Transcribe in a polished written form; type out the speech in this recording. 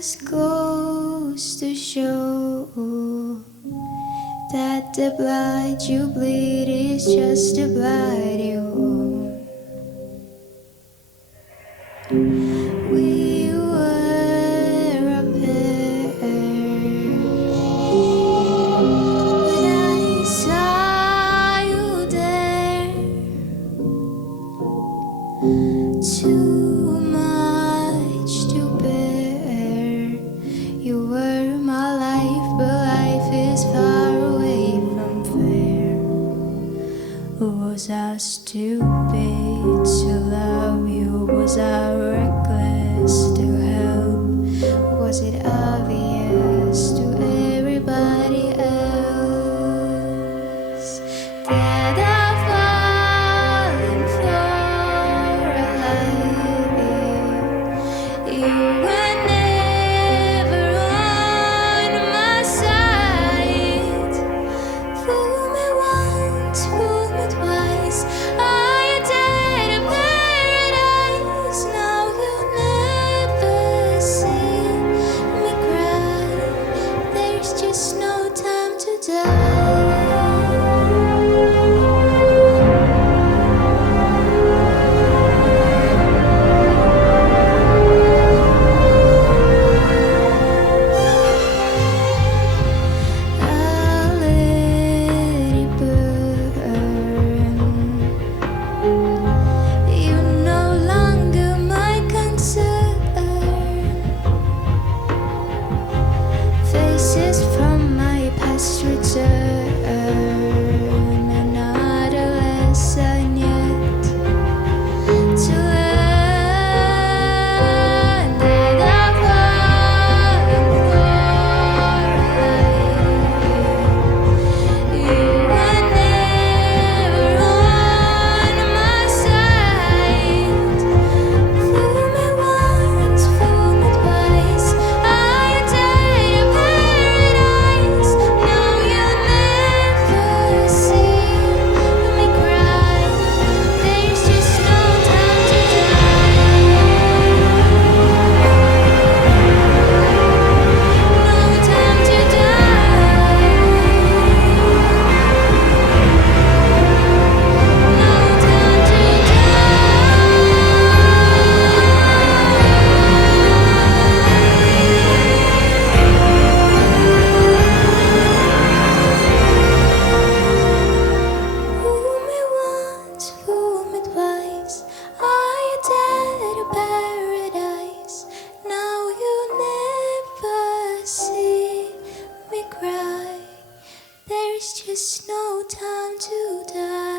just goes to show that the blood you bleed is just the blood you own. We were a pair when I saw you there. Too much to bear. You were my life, but life is far away from fair. Was I stupid to love you? Was I reckless to help? Was it obvious to everybody else that I've fallen for a life? You were never on my side. Fool me once, fool me twice. I did a paradise. Now you'll never see me cry. There's just no time to die. I'll let it burn. You're no longer my concern. Faces from my past return. Another lesson yet to learn that I've fallen for life. You were never on my side. Fool me once, fool me twice. I did a paradise. Now you'll never see me cry. There's just no time to die. No time to die. No time to Fool me once, fool me twice. I did a paradise. Now you'll never see me cry. There's just no time to die.